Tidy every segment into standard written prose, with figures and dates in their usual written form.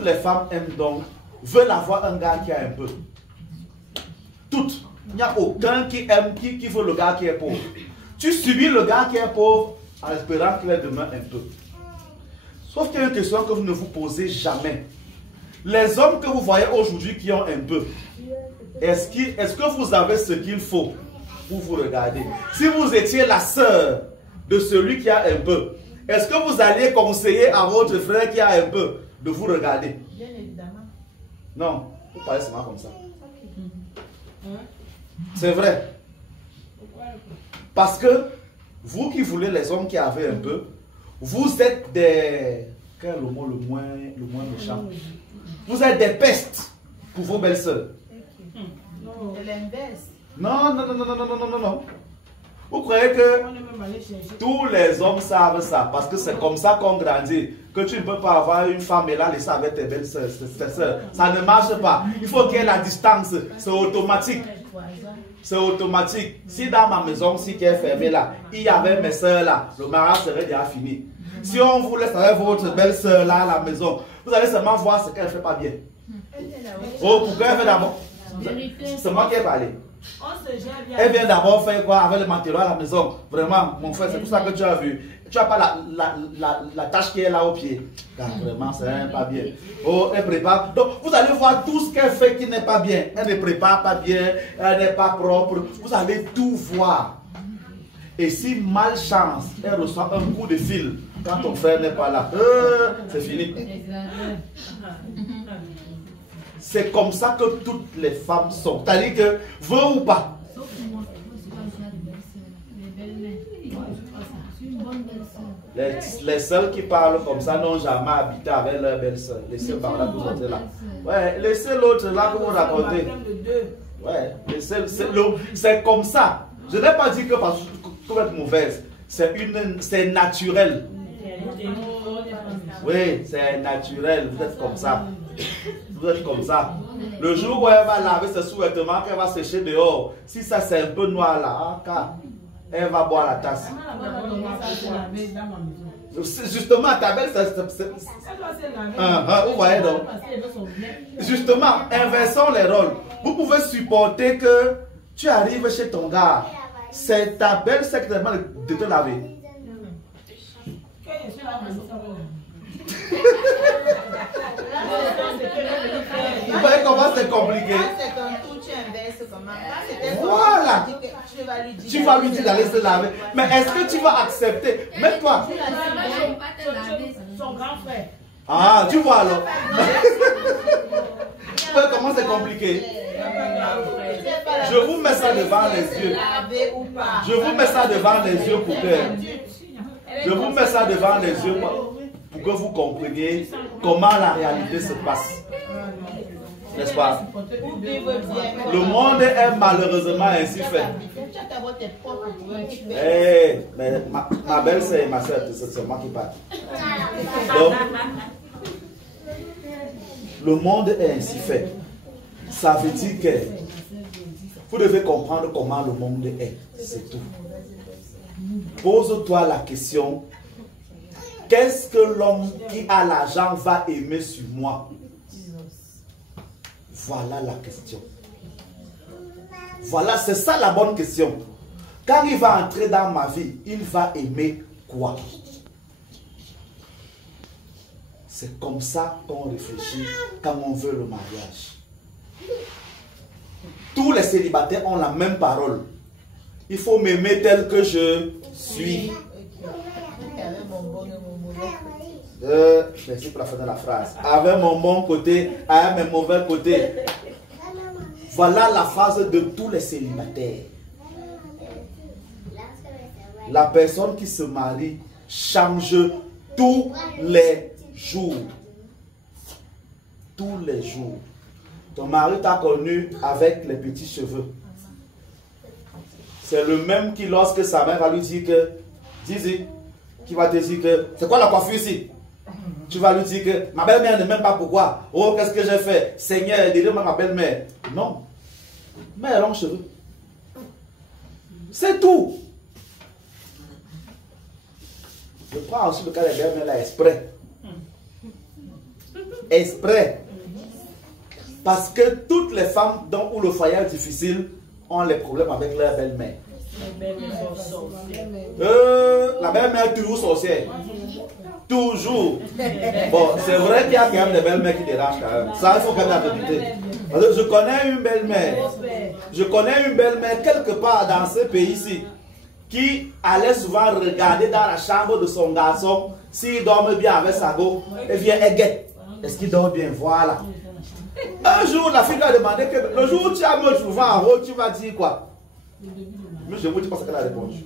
toutes les femmes aiment donc, veulent avoir un gars qui a un peu. Toutes. Il n'y a aucun qui aime, qui veut le gars qui est pauvre. Tu subis le gars qui est pauvre en espérant qu'il ait demain un peu. Sauf qu'il y a une question que vous ne vous posez jamais. Les hommes que vous voyez aujourd'hui qui ont un peu, est-ce que vous avez ce qu'il faut pour vous regarder? Si vous étiez la sœur de celui qui a un peu, est-ce que vous allez conseiller à votre frère qui a un peu de vous regarder? Bien évidemment. Non, vous parlez seulement comme ça. C'est vrai. Parce que vous qui voulez les hommes qui avaient un peu, vous êtes des... Quel est le mot le moins méchant? Vous êtes des pestes pour vos belles-sœurs. C'est l'inverse. Non, non, non, non, non, non, non, non, non. Vous croyez que tous les hommes savent ça, parce que c'est comme ça qu'on grandit, que tu ne peux pas avoir une femme et la laisser avec tes belles-sœurs, tes sœurs. Ça ne marche pas. Il faut qu'il y ait la distance. C'est automatique. C'est automatique. Si dans ma maison, si qui est fermée là, il y avait mes soeurs là, le mariage serait déjà fini. Si on vous laisse avec votre belle-sœur là à la maison, vous allez seulement voir ce qu'elle ne fait pas bien. Oh, pourquoi elle fait d'abord? C'est moi qui ai parlé. Elle vient d'abord faire quoi avec le manteau à la maison. Vraiment, mon frère, c'est pour ça que tu as vu. Tu n'as pas la tache qui est là au pied. Car vraiment, c'est pas bien. Oh, elle prépare. Donc, vous allez voir tout ce qu'elle fait qui n'est pas bien. Elle ne prépare pas bien, elle n'est pas propre. Vous allez tout voir. Et si malchance, elle reçoit un coup de fil quand ton frère n'est pas là, c'est fini. C'est comme ça que toutes les femmes sont. C'est-à-dire que, veut ou pas. Les seuls qui parlent comme ça n'ont jamais habité avec leur belle-sœur. Laissez par là que vous êtes là. Ouais, laissez l'autre là que vous racontez. Ouais, c'est comme ça. Je n'ai pas dit que parce que vous êtes mauvaise. C'est naturel. Oui, c'est naturel. Vous êtes comme ça. Vous êtes comme ça. Le jour où elle va laver ses sous-vêtements, qu'elle va sécher dehors, si ça c'est un peu noir là, elle va boire la tasse. Justement, ta belle, vous voyez donc. Justement, inversons les rôles. Vous pouvez supporter que tu arrives chez ton gars. C'est ta belle secrétaire de te laver. Vous voyez comment c'est compliqué? Voilà. Tu vas lui dire d'aller se laver. Mais est-ce que tu vas accepter? Mets-toi. Son grand frère. Ah, tu vois alors. Vous voyez comment c'est compliqué? Je vous mets ça devant les yeux. Je vous mets ça devant les yeux pour que... Je vous mets ça devant les yeux pour que vous compreniez comment la réalité se passe. N'est-ce pas? Le monde est malheureusement ainsi fait. Hey, mais ma belle-sœur et ma soeur, c'est moi qui parle. Donc, le monde est ainsi fait. Ça veut dire que vous devez comprendre comment le monde est. C'est tout. Pose-toi la question, qu'est-ce que l'homme qui a l'argent va aimer sur moi? Voilà la question. Voilà, c'est ça la bonne question. Quand il va entrer dans ma vie, il va aimer quoi? C'est comme ça qu'on réfléchit quand on veut le mariage. Tous les célibataires ont la même parole. Il faut m'aimer tel que je suis. Merci pour la fin de la phrase. Avec mon bon côté, avec mes mauvais côtés. Voilà la phase de tous les célibataires. La personne qui se marie change tous les jours. Tous les jours. Ton mari t'a connu avec les petits cheveux. C'est le même qui, lorsque sa mère va lui dire que, Zizi, qui va te dire que, c'est quoi la coiffure ici? Tu vas lui dire que, ma belle-mère ne m'aime pas pourquoi? Oh, qu'est-ce que j'ai fait? Seigneur, délivre-moi ma belle-mère. Non. Mais elle a longs cheveux. C'est tout. Je prends aussi le cas des belles-mères là exprès. Exprès. Parce que toutes les femmes où le foyer est difficile ont les problèmes avec leur belle-mère. La belle-mère est toujours sorcière. Toujours. Bon, c'est vrai qu'il y a quand même des belles-mères qui dérangent quand même. Ça, il faut quand même l'accepter. Je connais une belle-mère. Je connais une belle-mère quelque part dans ce pays-ci qui allait souvent regarder dans la chambre de son garçon s'il dorme bien avec sa go. Et vient, elle guette. Est-ce qu'il dort bien? Voilà. Un jour, la fille lui a demandé que le jour où tu as me trouvé en haut, tu vas dire quoi? Mais je vous dis pas ce qu'elle a répondu.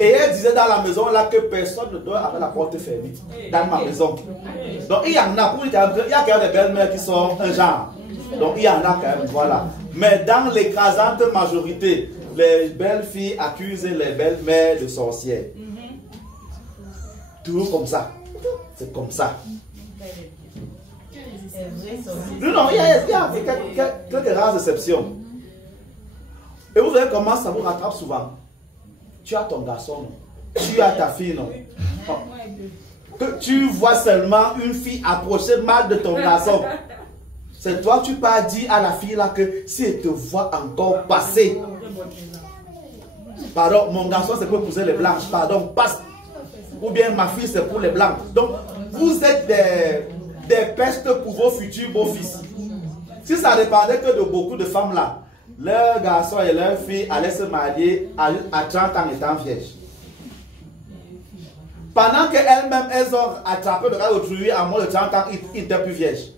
Et elle disait dans la maison là que personne ne dort avec la porte fermée. Dans ma maison. Donc il y en a, il y a quand même des belles-mères qui sont un genre. Donc il y en a quand même, voilà. Mais dans l'écrasante majorité, les belles filles accusent les belles-mères de sorcières. Toujours comme ça. C'est comme ça. Non, il y a quelques rares exceptions. Et vous verrez comment ça vous rattrape souvent. Tu as ton garçon, non? Tu as ta fille, non? Que tu vois seulement une fille approcher mal de ton garçon. C'est toi, tu pas dit à la fille là que si elle te voit encore passer. Pardon, mon garçon c'est pour épouser les blanches. Pardon, passe. Ou bien ma fille c'est pour les blancs. Donc, vous êtes des pestes pour vos futurs beaux-fils. Si ça dépendait que de beaucoup de femmes là, leurs garçons et leurs filles allaient se marier à 30 ans étant vierges. Pendant qu'elles-mêmes, elles ont attrapé le gars d'autrui à moins de 30 ans, ils n'étaient plus vierges.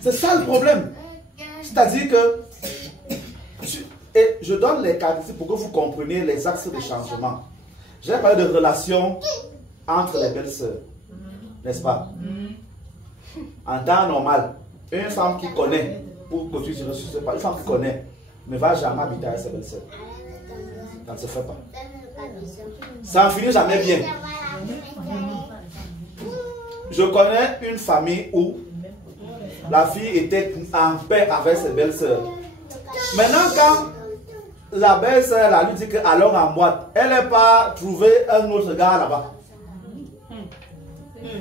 C'est ça le problème. C'est-à-dire que, et je donne les cas ici pour que vous compreniez les axes de changement. J'ai parlé de relations entre les belles-sœurs, n'est-ce pas? En temps normal, une femme qui connaît, pour que tu ne sais pas, une femme qui connaît ne va jamais habiter avec ses belles-sœurs. Ça ne se fait pas. Ça ne finit jamais bien. Je connais une famille où la fille était en paix avec ses belles-sœurs. Maintenant, quand la belle-sœur lui dit que allons en boîte, elle n'a pas trouvé un autre gars là-bas.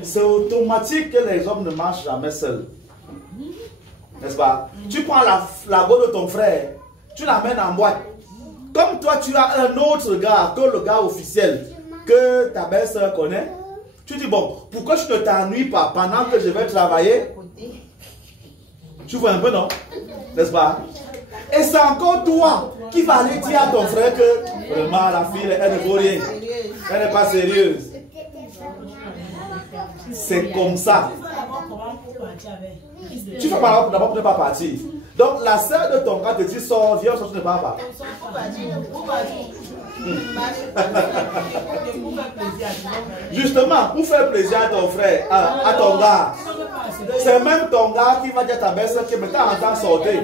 C'est automatique que les hommes ne marchent jamais seuls. N'est-ce pas? Tu prends la go de ton frère, tu l'amènes en boîte. Comme toi, tu as un autre gars que le gars officiel que ta belle-sœur connaît. Tu dis, bon, pourquoi tu ne t'ennuies pas pendant que je vais travailler? Tu vois un peu, non? N'est-ce pas? Et c'est encore toi qui vas aller dire à ton frère que vraiment la fille, elle ne vaut rien. Elle n'est pas sérieuse. C'est comme ça. Tu fais pas d'abord pour ne pas partir. Donc la sœur de ton gars te dit sors, viens, tu ne pars pas. Justement, pour faire plaisir à ton frère, à ton gars. C'est même ton gars qui va dire à ta belle-sœur que maintenant en temps sortir.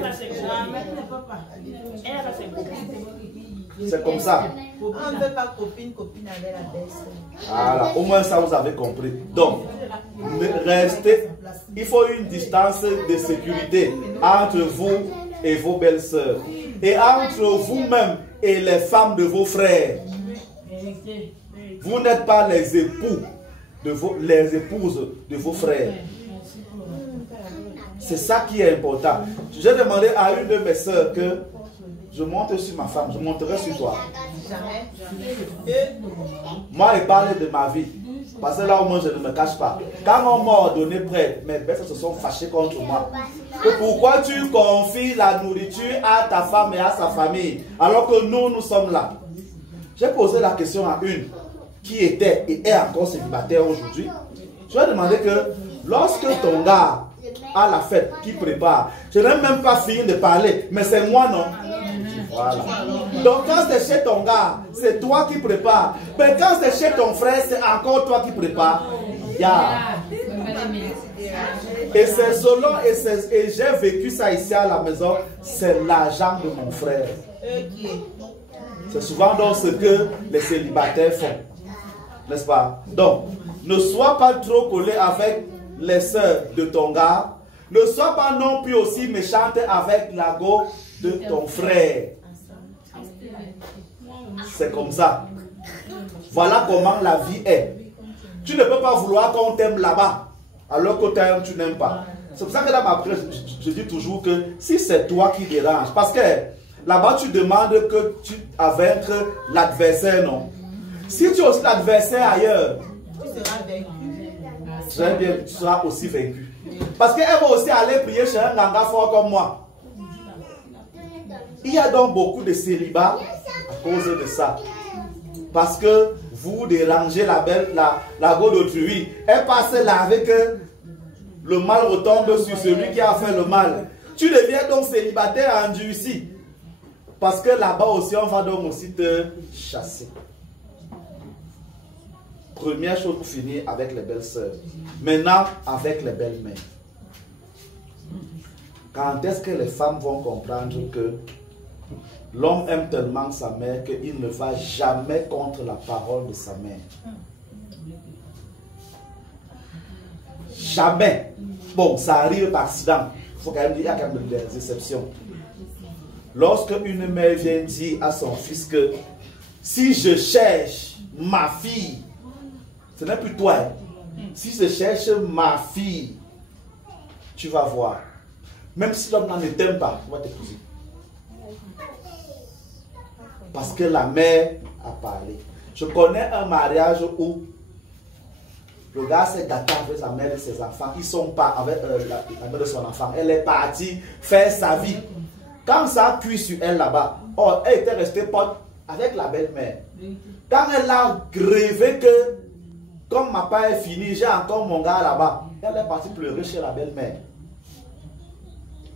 C'est comme ça. On ne veut pas copine avec la belle-sœur. Voilà, au moins ça vous avez compris. Donc, restez, il faut une distance de sécurité entre vous et vos belles-sœurs. Et entre vous-même et les femmes de vos frères. Vous n'êtes pas les époux les épouses de vos frères. C'est ça qui est important. J'ai demandé à une de mes sœurs que je monte sur ma femme, je monterai sur toi. Moi, il parle de ma vie. Parce que là, au moins, je ne me cache pas. Quand on m'a ordonné prêtre, mes belles se sont fâchées contre moi. Que pourquoi tu confies la nourriture à ta femme et à sa famille, alors que nous sommes là? J'ai posé la question à une qui était et est encore célibataire aujourd'hui. Je lui ai demandé que lorsque ton gars a la fête qui prépare, je n'ai même pas fini de parler, mais c'est moi, non? Voilà. Donc quand c'est chez ton gars, c'est toi qui prépares. Mais quand c'est chez ton frère, c'est encore toi qui prépares. Et c'est selon, et j'ai vécu ça ici à la maison, c'est l'argent de mon frère. C'est souvent donc ce que les célibataires font. N'est-ce pas? Donc, ne sois pas trop collé avec les sœurs de ton gars. Ne sois pas non plus aussi méchante avec la go de ton frère. C'est comme ça. Voilà comment la vie est. Tu ne peux pas vouloir qu'on t'aime là-bas, alors que tu n'aimes pas. C'est pour ça que dans ma prière, je dis toujours que si c'est toi qui dérange, parce que là-bas tu demandes que tu as vaincre l'adversaire, non? Si tu es aussi l'adversaire ailleurs, tu seras aussi vaincu. Parce qu'elle va aussi aller prier chez un ganga fort comme moi. Il y a donc beaucoup de célibats à cause de ça. Parce que vous dérangez la go d'autrui. Elle passe là avec le mal retombe sur celui qui a fait le mal. Tu deviens donc célibataire endurci. Parce que là-bas aussi, on va donc aussi te chasser. Première chose pour finir avec les belles sœurs. Maintenant, avec les belles mères. Quand est-ce que les femmes vont comprendre que l'homme aime tellement sa mère qu'il ne va jamais contre la parole de sa mère? Jamais. Bon, ça arrive par accident. Il faut quand même dire, il y a quand même des exceptions. Lorsque une mère vient dire à son fils que si je cherche ma fille, ce n'est plus toi. Si je cherche ma fille, tu vas voir. Même si l'homme ne t'aime pas, tu vas t'épouser. Parce que la mère a parlé. Je connais un mariage où le gars s'est gâté avec sa mère et ses enfants. Ils sont pas avec la mère de son enfant. Elle est partie faire sa vie. Quand ça cuit sur elle là-bas, oh, elle était restée pote avec la belle-mère. Quand elle a rêvé que, comme ma part est finie, j'ai encore mon gars là-bas, elle est partie pleurer chez la belle-mère.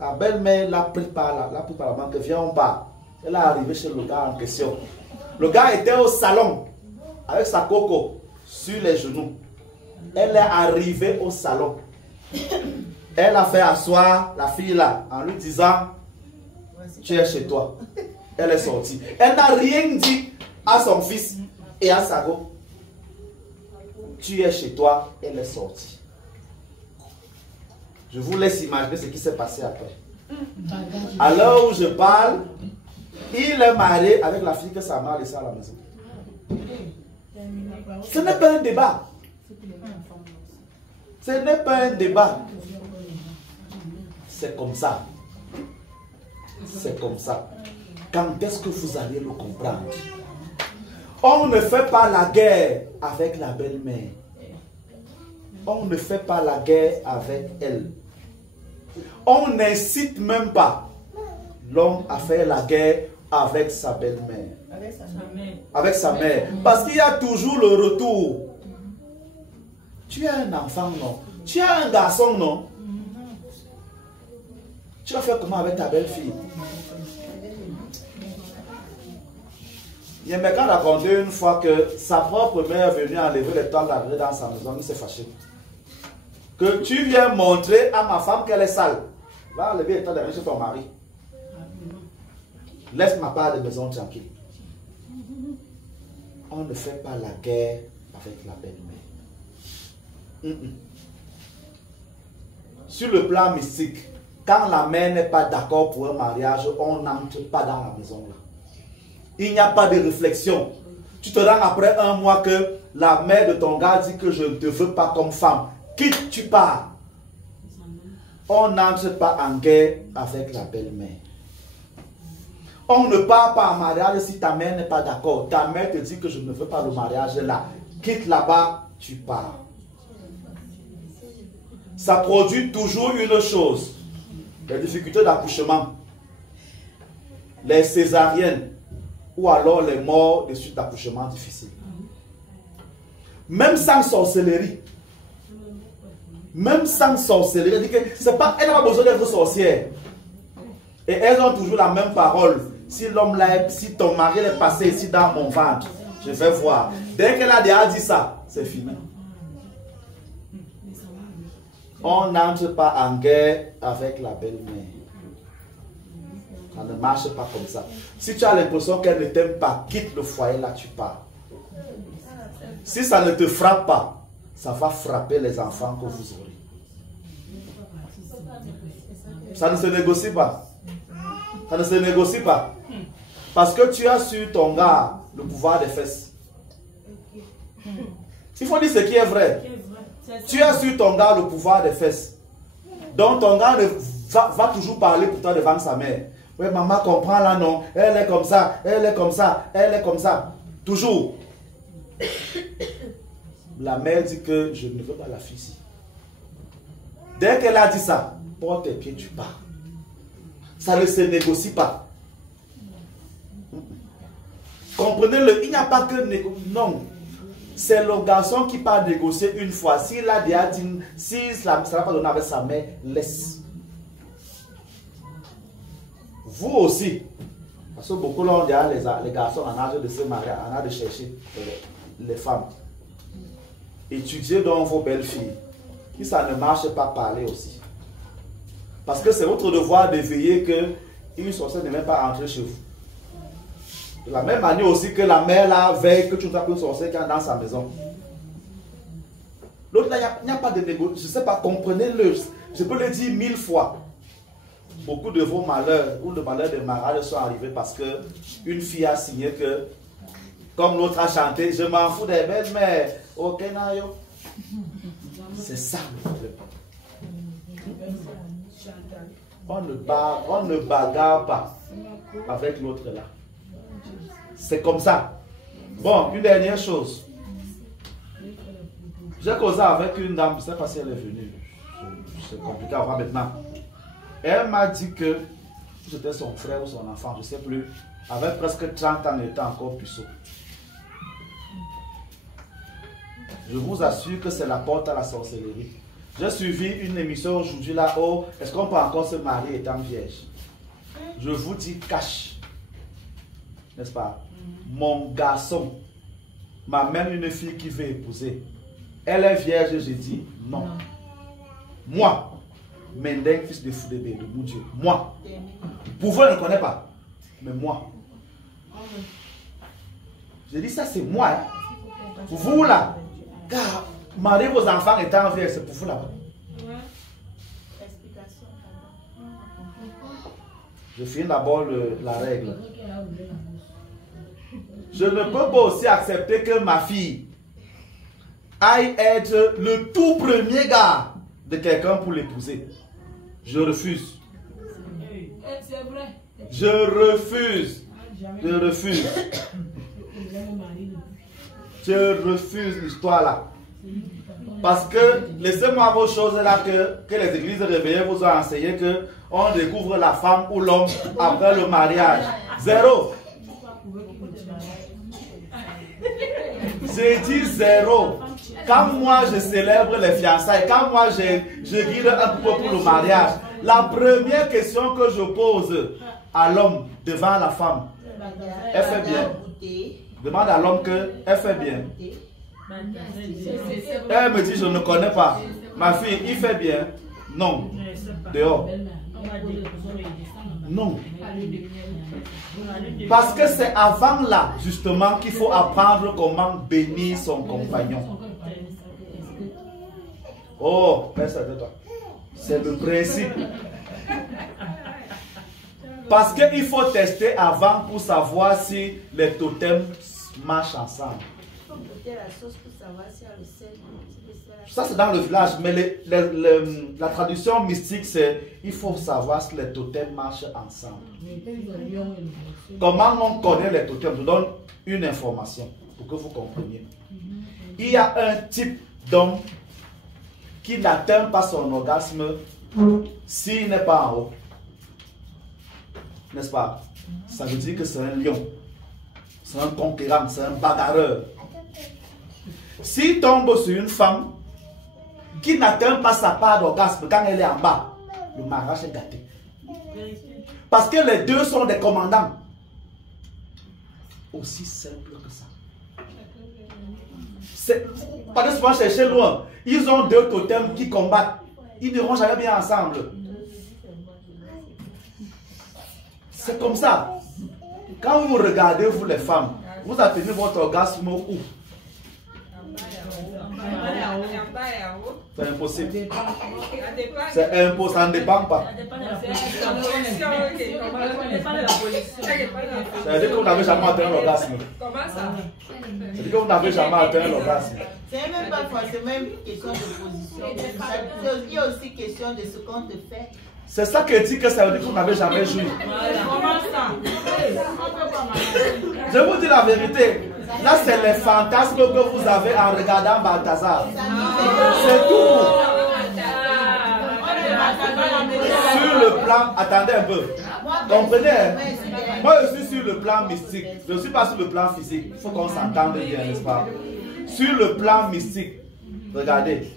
La belle-mère l'a pris par la main, que viens, on part. Elle est arrivée chez le gars en question. Le gars était au salon, avec sa coco sur les genoux. Elle est arrivée au salon. Elle a fait asseoir la fille là, en lui disant, tu es chez toi. Elle est sortie. Elle n'a rien dit à son fils et à sa go. Tu es chez toi, elle est sortie. Je vous laisse imaginer ce qui s'est passé après. À l'heure où je parle, il est marié avec la fille que sa mère a laissée à la maison. Ce n'est pas un débat. Ce n'est pas un débat. C'est comme ça. C'est comme ça. Quand est-ce que vous allez le comprendre? On ne fait pas la guerre avec la belle-mère. On ne fait pas la guerre avec elle. On n'incite même pas l'homme à faire la guerre avec sa belle-mère. Avec sa mère. Parce qu'il y a toujours le retour. Tu as un enfant, non? Tu as un garçon, non? Tu vas faire comment avec ta belle-fille? Il m'a raconté une fois que sa propre mère est venue enlever les toiles d'araignée dans sa maison. Il s'est fâché. Que tu viens montrer à ma femme qu'elle est sale. Va enlever les toiles d'araignée chez ton mari. Laisse ma part de maison tranquille. On ne fait pas la guerre avec la belle-mère. Sur le plan mystique, quand la mère n'est pas d'accord pour un mariage, on n'entre pas dans la maison là. Il n'y a pas de réflexion. Tu te rends après un mois que la mère de ton gars dit que je ne te veux pas comme femme. Quitte, tu pars. On n'entre pas en guerre avec la belle-mère. On ne part pas en mariage si ta mère n'est pas d'accord. Ta mère te dit que je ne veux pas le mariage là. Quitte là-bas, tu pars. Ça produit toujours une chose. Les difficultés d'accouchement. Les césariennes. Ou alors les morts de suite d'accouchement difficiles. Même sans sorcellerie. Même sans sorcellerie. C'est pas, elle n'a pas besoin d'être sorcière. Et elles ont toujours la même parole. Si l'homme là, si ton mari est passé ici dans mon ventre, je vais voir. Dès qu'elle a déjà dit ça, c'est fini. On n'entre pas en guerre avec la belle-mère. Ça ne marche pas comme ça. Si tu as l'impression qu'elle ne t'aime pas, quitte le foyer, là tu pars. Si ça ne te frappe pas, ça va frapper les enfants que vous aurez. Ça ne se négocie pas. Ça ne se négocie pas. Parce que tu as sur ton gars le pouvoir des fesses. Il faut dire ce qui est vrai. Tu as sur ton gars le pouvoir des fesses. Donc ton gars va toujours parler pour toi devant sa mère. Oui, maman comprend là, non. Elle est comme ça, elle est comme ça, elle est comme ça. Toujours. La mère dit que je ne veux pas la fille ici. Dès qu'elle a dit ça, porte tes pieds, tu pars. Ça ne se négocie pas. Comprenez-le, il n'y a pas que négocier. Non. C'est le garçon qui part négocier une fois. S'il a déjà dit, si ça n'a pas donné avec sa mère, laisse. Vous aussi. Parce que beaucoup l'ont dit, les garçons en âge de se marier, en âge de chercher les femmes. Étudiez donc vos belles filles. Si ça ne marche pas, parlez aussi. Parce que c'est votre devoir de veiller qu'une sorcière ne même pas entrer chez vous. De la même manière aussi que la mère là veille que tu ne sois pas une sorcière qui est dans sa maison. L'autre là, il n'y a pas de négociation. Je ne sais pas, comprenez-le. Je peux le dire 1000 fois. Beaucoup de vos malheurs ou de malheurs de mariage sont arrivés parce qu'une fille a signé que, comme l'autre a chanté, je m'en fous des belles mères. Ok, Nayo. C'est ça le problème. On ne bagarre pas avec l'autre là. C'est comme ça. Bon, une dernière chose. J'ai causé avec une dame, je ne sais pas si elle est venue. C'est compliqué à voir maintenant. Elle m'a dit que j'étais son frère ou son enfant, je ne sais plus. Avec presque 30 ans, elle était encore puceau. Je vous assure que c'est la porte à la sorcellerie. J'ai suivi une émission aujourd'hui là. Oh, est-ce qu'on peut encore se marier étant vierge? Je vous dis cash. N'est-ce pas? Mon garçon m'a même une fille qui veut épouser. Elle est vierge, je dis non. Moi, Mendek, fils de Foudébé, de mon Dieu. Moi. Pour vous, je ne connais pas. Mais moi. Je dis ça, c'est moi. Hein. Pour vous là. Car marier vos enfants étant vierge, c'est pour vous là-bas. Je finis d'abord la règle. Je ne peux pas aussi accepter que ma fille aille être le tout premier gars de quelqu'un pour l'épouser. Je refuse. Je refuse. Je refuse. Je refuse l'histoire là. Parce que, laissez-moi vos choses là que les églises réveillées vous ont enseigné que on découvre la femme ou l'homme après le mariage. Zéro. J'ai dit zéro. Quand moi je célèbre les fiançailles, quand moi je guide un couple pour le mariage, la première question que je pose à l'homme devant la femme, elle fait bien. Demande à l'homme qu'elle fait bien. Elle me dit je ne connais pas. Ma fille, il fait bien. Non. Dehors. Non. Parce que c'est avant là, justement, qu'il faut apprendre comment bénir son compagnon. Oh, personne de toi. C'est le principe. Parce qu'il faut tester avant pour savoir si les totems marchent ensemble. Ça c'est dans le village, mais la tradition mystique c'est il faut savoir si les totems marchent ensemble. Comment on connaît les totems? Je donne une information pour que vous compreniez. Il y a un type d'homme qui n'atteint pas son orgasme s'il n'est pas en haut. N'est-ce pas? Ça veut dire que c'est un lion. C'est un conquérant, c'est un bagarreur. S'il tombe sur une femme qui n'atteint pas sa part d'orgasme quand elle est en bas, le mariage est gâté. Parce que les deux sont des commandants. Aussi simple que ça. Pas de souvent chercher loin. Ils ont deux totems qui combattent. Ils n'iront jamais bien ensemble. C'est comme ça. Quand vous regardez, vous les femmes, vous atteignez votre orgasme où? C'est impossible. C'est impossible, ça ne dépend pas. C'est-à-dire que vous n'avez jamais atteint l'orgasme. Comment ça? C'est-à-dire que vous n'avez jamais atteint l'orgasme. C'est même pas forcément une question de position. Il y a aussi question de ce qu'on te fait. C'est ça que dit que ça veut dire que vous n'avez jamais joui. Comment ça? Je vous dis la vérité. Là, c'est les fantasmes que vous avez en regardant Balthazar. C'est tout. Sur le plan, attendez un peu. Comprenez? Moi, je suis sur le plan mystique. Je ne suis pas sur le plan physique. Il faut qu'on s'entende bien, n'est-ce pas? Sur le plan mystique, regardez.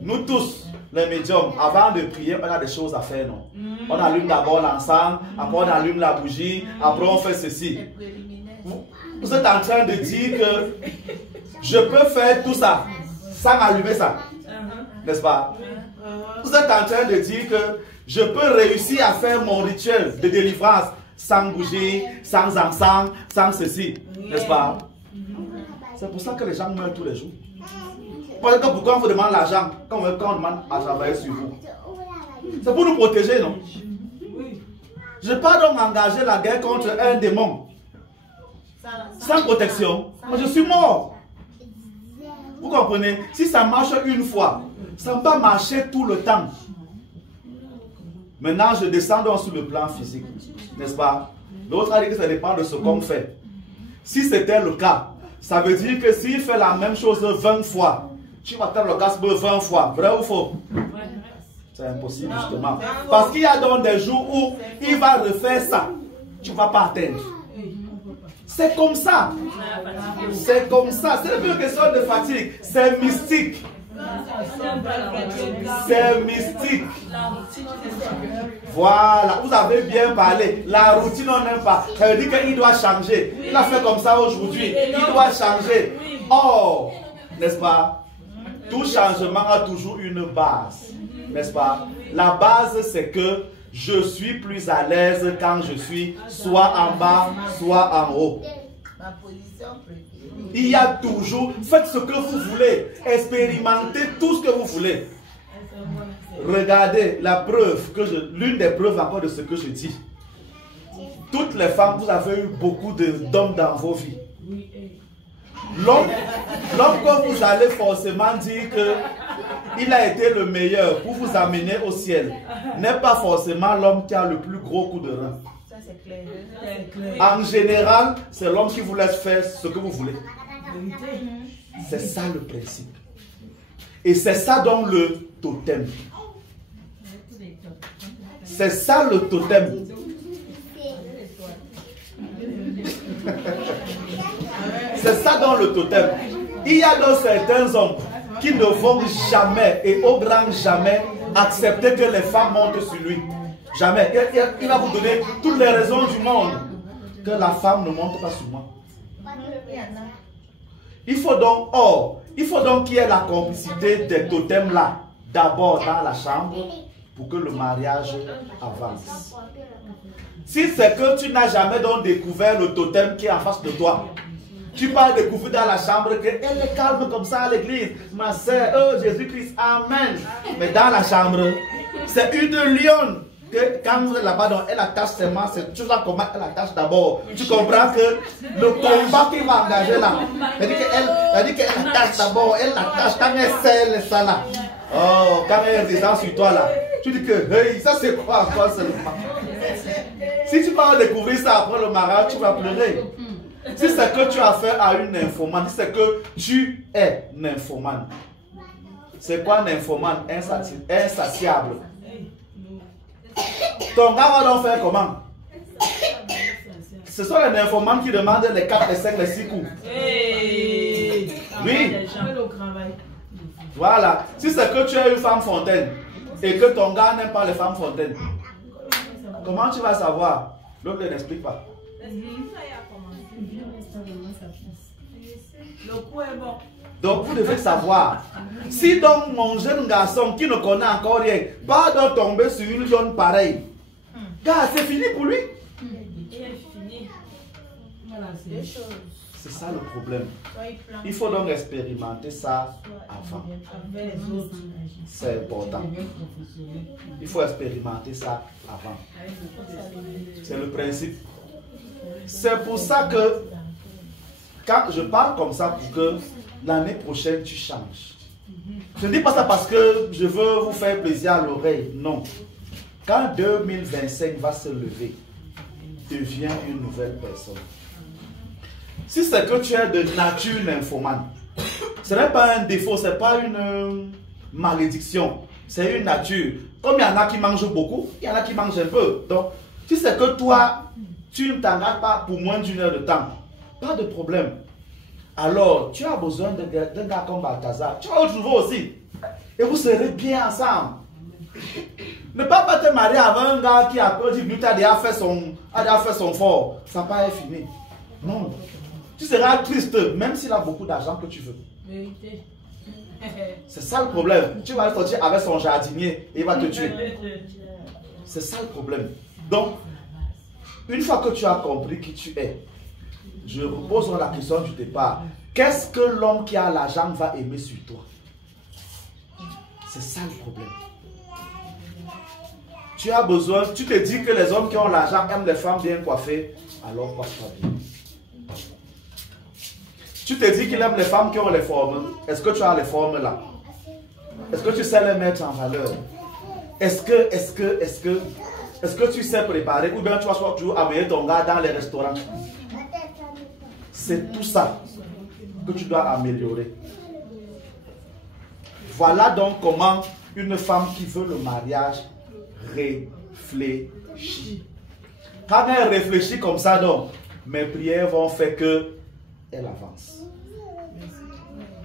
Nous tous, les médiums, avant de prier, on a des choses à faire, non? On allume d'abord l'encens, après on allume la bougie, après on fait ceci. Vous êtes en train de dire que je peux faire tout ça sans allumer ça, n'est-ce pas? Vous êtes en train de dire que je peux réussir à faire mon rituel de délivrance sans bougie, sans encens, sans ceci, n'est-ce pas? C'est pour ça que les gens meurent tous les jours. Pourquoi on vous demande l'argent quand on demande à travailler sur vous? C'est pour nous protéger, non? Je ne peux pas donc engager la guerre contre un démon sans protection. Moi, je suis mort. Vous comprenez? Si ça marche une fois, ça ne va pas marcher tout le temps. Maintenant, je descends donc sur le plan physique, n'est-ce pas? L'autre a dit que ça dépend de ce qu'on fait. Si c'était le cas, ça veut dire que s'il fait la même chose 20 fois, tu vas atteindre l'orgasme 20 fois. Vrai ou faux? C'est impossible, justement. Parce qu'il y a donc des jours où il va refaire ça. Tu ne vas pas atteindre. C'est comme ça. C'est comme ça. C'est plus une question de fatigue. C'est mystique. C'est mystique. Voilà, vous avez bien parlé. La routine, on n'aime pas. Ça veut dire qu'il doit changer. Il a fait comme ça aujourd'hui. Il doit changer. Or, n'est-ce pas? Tout changement a toujours une base. N'est-ce pas? La base, c'est que je suis plus à l'aise quand je suis soit en bas, soit en haut. Ma position préférée. Il y a toujours, faites ce que vous voulez, expérimentez tout ce que vous voulez. Regardez la preuve, l'une des preuves encore de ce que je dis. Toutes les femmes, vous avez eu beaucoup d'hommes dans vos vies. L'homme que vous allez forcément dire qu'il a été le meilleur pour vous amener au ciel n'est pas forcément l'homme qui a le plus gros coup de rein. Ça, c'est clair. En général, c'est l'homme qui vous laisse faire ce que vous voulez. C'est ça le principe. Et c'est ça donc le totem. C'est ça le totem. C'est ça dans le totem. Il y a donc certains hommes qui ne vont jamais et au grand jamais accepter que les femmes montent sur lui. Jamais. Il va vous donner toutes les raisons du monde que la femme ne monte pas sur moi. Il faut donc qu'il y ait la complicité des totems là, d'abord dans la chambre, pour que le mariage avance. Si c'est que tu n'as jamais donc découvert le totem qui est en face de toi, tu vas découvrir dans la chambre qu'elle est calme comme ça à l'église. Ma soeur, oh Jésus-Christ, amen. Mais dans la chambre, c'est une lionne. Que quand vous êtes là-bas, elle attache ses mains, tu vois comment elle attache d'abord. Tu comprends que le combat qu'il va engager là, elle dit qu'elle attache d'abord, elle attache quand elle scelle ça là. Oh, quand elle descend sur toi là, tu dis que hey, ça c'est quoi encore seulement? Si tu vas découvrir ça après le mariage, tu vas pleurer. Si c'est que tu as fait à une nymphomane, si c'est que tu es nymphomane. C'est quoi nymphomane? Insatiable. Ton gars va donc faire comment? Ce sont les nymphomanes qui demandent les 4, les 5, les 6 coups. Oui. Voilà. Si c'est que tu es une femme fontaine et que ton gars n'aime pas les femmes fontaines, comment tu vas savoir? L'autre ne l'explique pas. Le coup est bon. Donc vous devez savoir. Si donc mon jeune garçon qui ne connaît encore rien, pas de tomber sur une jeune pareille, car c'est fini pour lui. C'est ça le problème. Il faut donc expérimenter ça avant. C'est important. Il faut expérimenter ça avant. C'est le principe. C'est pour ça que quand je parle comme ça pour que l'année prochaine tu changes. Je ne dis pas ça parce que je veux vous faire plaisir à l'oreille. Non. Quand 2025 va se lever, deviens une nouvelle personne. Si c'est que tu es de nature nymphomane, ce n'est pas un défaut, ce n'est pas une malédiction, c'est une nature. Comme il y en a qui mangent beaucoup, il y en a qui mangent un peu. Donc, si c'est que toi, tu ne t'engages pas pour moins d'1 heure de temps, pas de problème. Alors, tu as besoin d'un gars comme Balthazar, tu vas le trouver aussi. Et vous serez bien ensemble. Ne pas te marier avec un gars qui a 10 minutes a déjà fait son fort. Ça n'a pas fini. Non. Tu seras triste, même s'il a beaucoup d'argent que tu veux. C'est ça le problème. Tu vas le sortir avec son jardinier et il va te tuer. C'est ça le problème. Donc, une fois que tu as compris qui tu es, je repose la question du départ. Qu'est-ce que l'homme qui a l'argent va aimer sur toi? C'est ça le problème. Tu as besoin, tu te dis que les hommes qui ont l'argent aiment les femmes bien coiffées, alors coiffe-toi bien. Tu te dis qu'il aime les femmes qui ont les formes. Est-ce que tu as les formes là? Est-ce que tu sais les mettre en valeur? Est-ce que tu sais préparer? Ou bien tu vas toujours amener ton gars dans les restaurants? C'est tout ça que tu dois améliorer. Voilà donc comment une femme qui veut le mariage réfléchit. Quand elle réfléchit comme ça, donc, mes prières vont faire que elle avance.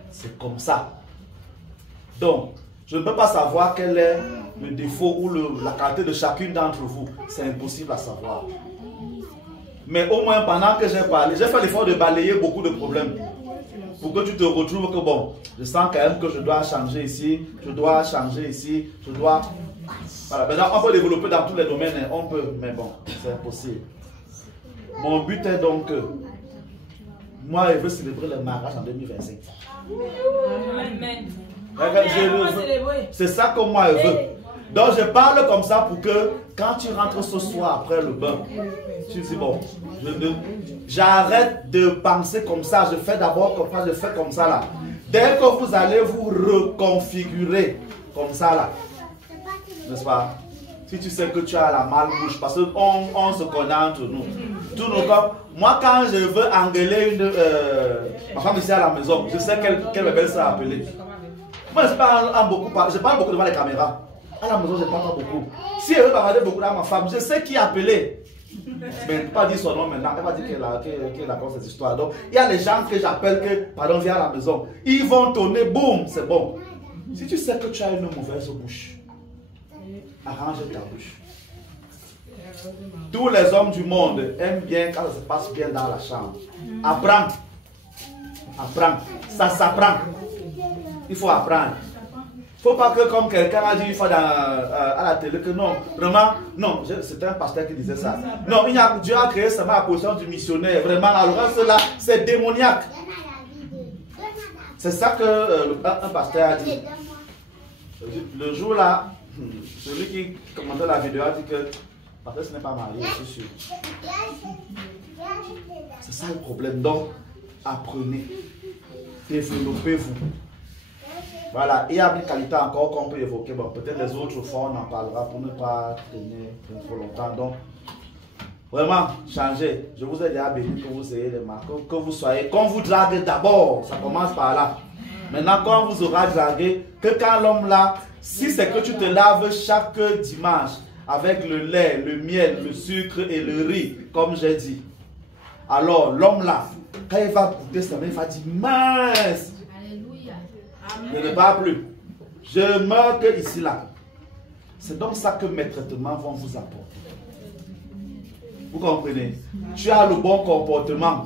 C'est comme ça. Donc, je ne peux pas savoir quel est le défaut ou la qualité de chacune d'entre vous. C'est impossible à savoir. Mais au moins, pendant que j'ai parlé, j'ai fait l'effort de balayer beaucoup de problèmes. Pour que tu te retrouves que bon, je sens quand même que je dois changer ici, je dois changer ici, je dois... Voilà, maintenant on peut développer dans tous les domaines, hein, on peut, mais bon, c'est impossible. Mon but est donc que moi, je veux célébrer le mariage en 2025. C'est ça que moi je veux. Donc je parle comme ça pour que quand tu rentres ce soir après le bain, tu dis bon, j'arrête de penser comme ça, je fais d'abord comme ça, je fais comme ça là. Dès que vous allez vous reconfigurer comme ça là, n'est-ce pas? Si tu sais que tu as la malbouche, parce qu'on se connaît entre nous. Tous nos corps. Moi, quand je veux engueuler ma femme ici à la maison, je sais quelle est belle sera appelée. Moi, je parle beaucoup devant les caméras. À la maison, je ne parle pas beaucoup. Si elle veut parler beaucoup à ma femme, je sais qui appeler. Mais elle ne peut pas dire son nom maintenant. Elle va dire qu'elle a cette histoire. Donc, il y a les gens que j'appelle pardon, viens à la maison. Ils vont tourner, boum, c'est bon. Si tu sais que tu as une mauvaise bouche, arrange ta bouche. Tous les hommes du monde aiment bien quand ça se passe bien dans la chambre. Apprends. Apprends. Ça s'apprend. Il faut apprendre. Il ne faut pas que comme quelqu'un a dit une fois à la télé que non, vraiment, non, c'était un pasteur qui disait ça. Non, Dieu a créé seulement la position du missionnaire. Vraiment, alors cela, c'est démoniaque. C'est ça que un pasteur a dit. Le jour là, celui qui commentait la vidéo a dit que parce que ce n'est pas marié, je suis sûr. C'est ça le problème. Donc, apprenez. Développez-vous. Voilà. Il y a une qualité encore qu'on peut évoquer. Bon, peut-être les autres fois, on en parlera pour ne pas tenir trop longtemps. Donc, vraiment, changez. Je vous ai déjà béni que vous ayez les marques. Que vous soyez. Qu'on vous drague d'abord. Ça commence par là. Maintenant, quand on vous aura dragué, que quand l'homme là, si c'est que tu te laves chaque dimanche avec le lait, le miel, le sucre et le riz, comme j'ai dit, alors l'homme là, quand il va goûter ça, il va dire mince. Je ne parle plus. Je meurs que ici là. C'est donc ça que mes traitements vont vous apporter. Vous comprenez? Tu as le bon comportement.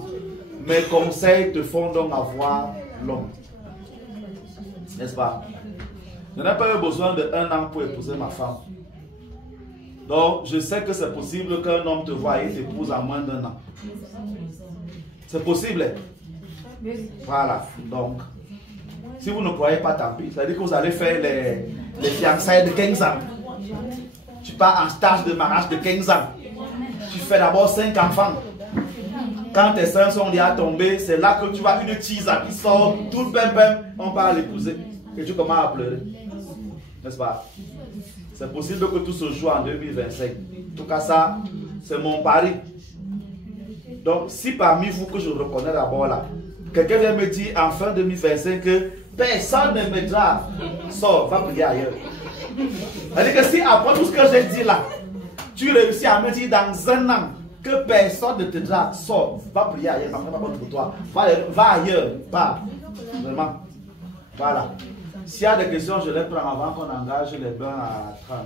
Mes conseils te font donc avoir l'homme. N'est-ce pas? Je n'ai pas eu besoin de 1 an pour épouser ma femme. Donc, je sais que c'est possible qu'un homme te voie et t'épouse en moins d'1 an. C'est possible. Voilà. Donc, si vous ne croyez pas, tant pis. Ça veut dire que vous allez faire les fiançailles de 15 ans. Tu pars en stage de mariage de 15 ans. Tu fais d'abord 5 enfants. Quand tes seins sont déjà tombés, c'est là que tu vois une tisa qui sort, tout le on part l'épouser. Et tu commences à pleurer. N'est-ce pas? C'est possible que tout se joue en 2025. En tout cas, ça, c'est mon pari. Donc, si parmi vous que je reconnais d'abord là, quelqu'un vient me dire en fin 2025 que personne ne me drague, sors, va prier ailleurs. C'est-à-dire que si après tout ce que j'ai dit là, tu réussis à me dire dans un an que personne ne te drague, sors, va prier ailleurs, ça ne pas bon pour toi. Va ailleurs, pas. Vraiment. Voilà. S'il y a des questions, je les prends avant qu'on engage les bains à 30.